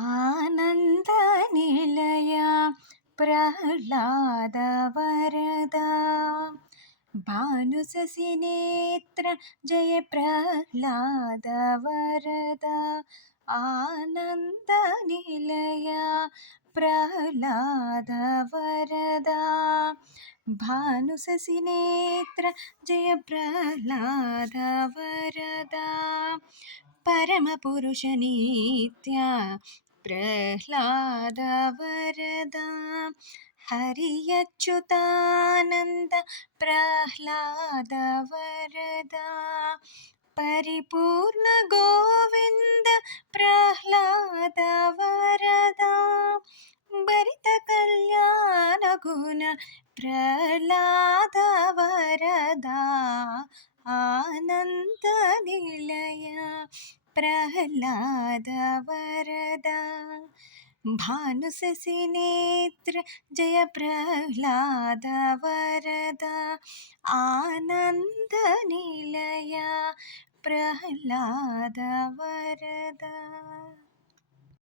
आनन्दनिलय प्रह्लाद वरदा भानुशशिनेत्र जय प्रह्लाद वरदा आनन्दनिलय प्रह्लाद वरदा भानुशशिनेत्र जय प्रह्लाद वरदा परमपुरुषनित्या प्रह्लाद वरदा हरियच्युतानन्द प्रह्लाद वरदा परिपूर्ण गोविन्द प्रह्लाद वरदा भरित कल्याण गुण प्रह्लाद वरदा आनन्द निलय प्रह्लाद वरदा भानुशशिनेत्र जय प्रह्लाद वरदा आनन्द निलय प्रह्लाद वरदा।